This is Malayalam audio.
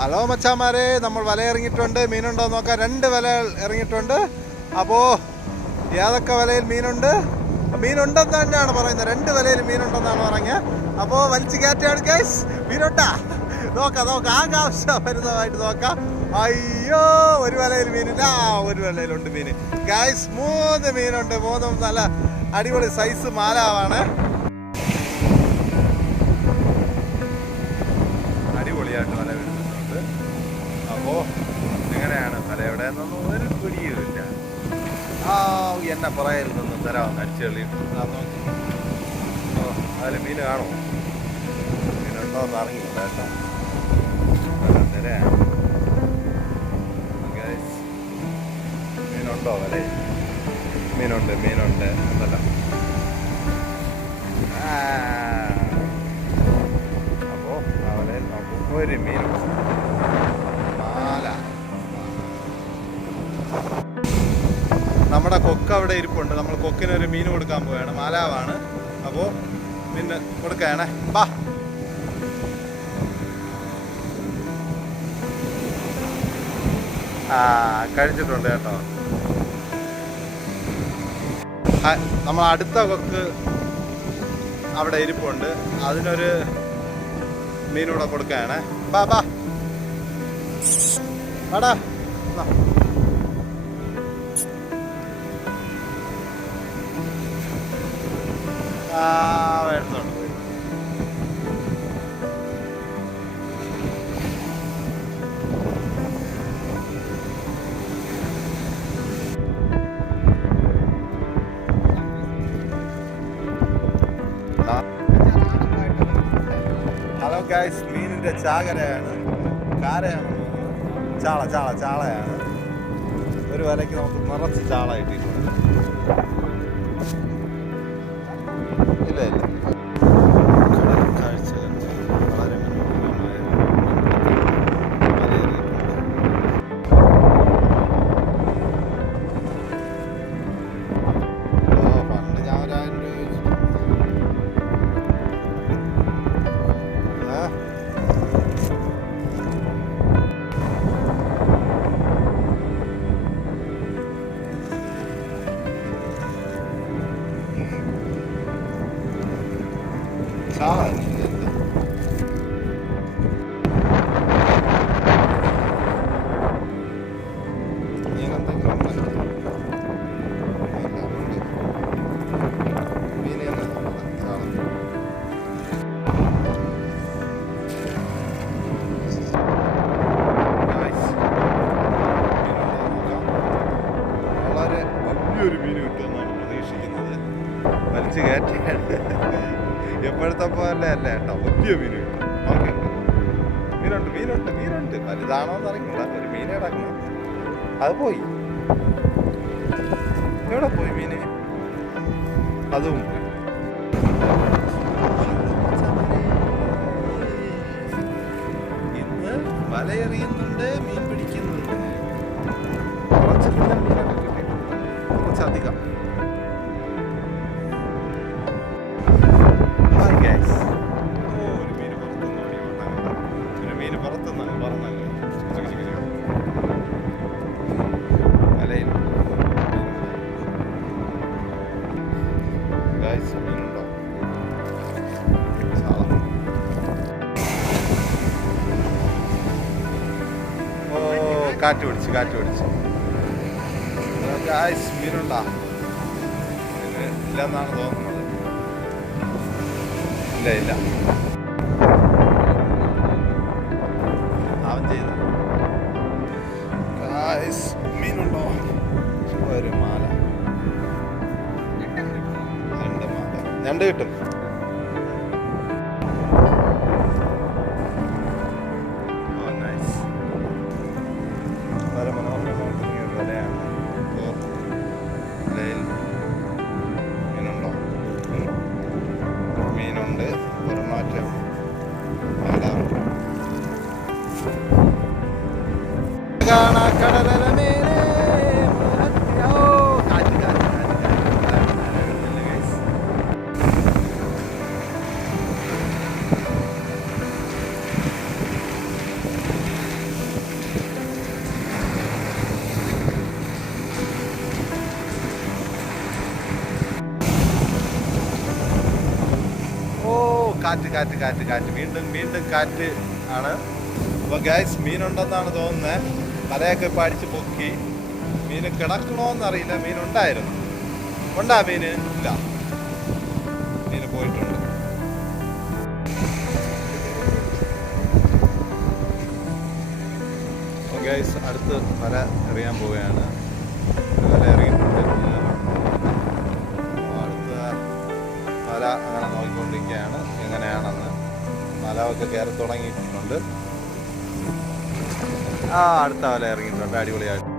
ഹലോ മച്ചാമാരെ, നമ്മൾ വല ഇറങ്ങിയിട്ടുണ്ട്. മീനുണ്ടോ നോക്കാം. 2 വല ഇറങ്ങിയിട്ടുണ്ട്. അപ്പോൾ ഏതൊക്കെ വലയിൽ മീനുണ്ട്? മീനുണ്ടെന്ന് തന്നെയാണ് പറയുന്നത്. 2 വലയിൽ മീനുണ്ടെന്നാണ് പറഞ്ഞത്. അപ്പോൾ വലിച്ചു കയറ്റാണ് ഗൈസ്. മീനുണ്ടാ നോക്കാം. ആകാശപരിതമായിട്ട് നോക്കാം. അയ്യോ, ഒരു വലയിൽ മീനില്ല. ഒരു വലയിലുണ്ട് മീൻ ഗൈസ്. 3 മീനുണ്ട്. 3 നല്ല അടിപൊളി സൈസ് മാലാവാണ്. അടിപൊളിയായിട്ട് വല വരുന്നുണ്ട്. അപ്പോൾ എങ്ങനെയാണ് വല എവിടെയെന്നൊന്നും ഒരു പിടിയുമില്ല. എന്നെ പുറയിൽ നിന്ന് തരാമെന്ന് അടിച്ചു കളിയിട്ട് അതിൽ മീൻ കാണുമോ? മീനുണ്ടോ എന്ന് അറിഞ്ഞില്ല കേട്ടോ. തരാം. മീനുണ്ടോ വല? മീനുണ്ട് എന്നല്ല. അപ്പോൾ അവലെ നമുക്ക് ഒരു മീൻ മാല. നമ്മുടെ കൊക്ക് അവിടെ ഇരിപ്പുണ്ട്. നമ്മൾ കൊക്കിനൊരു മീൻ കൊടുക്കാൻ പോവുകയാണ്. മാലാവാണ്. അപ്പോൾ പിന്നെ കൊടുക്കുകയാണേ. ബാ. കഴിച്ചിട്ടുണ്ട് കേട്ടോ. നമ്മൾ അടുത്ത കൊക്ക് അവിടെ ഇരിപ്പുണ്ട്. അതിനൊരു മീനൂടെ കൊടുക്കുകയാണേ. ബാ വാടാ. വരുന്നുണ്ട്. ഹലോ ഗൈസ്, മീനിന്റെ ചാകരയാണ്. കാരയാണ്. ചാളയാണ്. ഒരു വലയ്ക്ക് നമുക്ക് നിറച്ച് ചാള കിട്ടിയിട്ടുണ്ട്. ഇല്ല കാഴ്ച വളരെ മനോഹരമായ പണ്ട് ഞാൻ ഒരു 1000 രൂപ ഒരു മീൻ കിട്ടുമെന്നാണ് പ്രതീക്ഷിക്കുന്നത്. വലിച്ചു കയറ്റിയാണ്. എപ്പോഴത്തെ പോലെ അല്ല കേട്ടോ. വലിയ മീൻ കിട്ടും. മീനുണ്ട്. വലുതാണോന്ന് അറിയില്ല. ഒരു മീനെ കിടക്കണം. അത് പോയി. എവിടെ പോയി മീന്? അതും പോയി. ഇന്ന് വലയെറിയുന്നുണ്ട്, മീൻ പിടിക്കുന്നുണ്ട്. കുറച്ച് മീനൊക്കെ കിട്ടിയിട്ടുണ്ട്. കുറച്ചധികം. ഒരു മീൻ പുറത്തുനിന്ന് പറഞ്ഞല്ലേ. വലയിൽ മീനുണ്ടോ? കാറ്റ് പിടിച്ച് മീനുണ്ടാ? ഇല്ലെന്നാണ് തോന്നുന്നത്. ഇല്ല അവൻ ചെയ്ത മീനുണ്ടോ? ഒരു മാല. 2 മാല. 2 കിട്ടും. വളരെ മനോഹരമായിട്ടുള്ള വലയാണ്. മീനുണ്ട്. ഒരു മാറ്റം. കടലല മേലെ കാറ്റ് കാറ്റ് കാറ്റ് കാറ്റ് വീണ്ടും വീണ്ടും കാറ്റ് ആണ്. അപ്പോൾ ഗൈസ് മീനുണ്ടെന്നാണ് തോന്നുന്നത്. വലയൊക്കെ ഇപ്പം അടിച്ച് പൊക്കി. മീന് കിടക്കണോന്നറിയില്ല. മീനുണ്ടായിരുന്നു. ഉണ്ടാ മീന്? ഇല്ല, മീന് പോയിട്ടുണ്ട്. അപ്പോൾ ഗൈസ് അടുത്ത് വല എറിയാൻ പോവുകയാണ്. വല എറിയുന്നുണ്ട്. അടുത്ത വല അങ്ങനെ നോക്കിക്കൊണ്ടിരിക്കുകയാണ് എങ്ങനെയാണെന്ന്. വലമൊക്കെ കയറി തുടങ്ങിയിട്ടുണ്ട്. അടുത്ത വല ഇറങ്ങിയിട്ടുണ്ട് അടിപൊളിയായിട്ട്.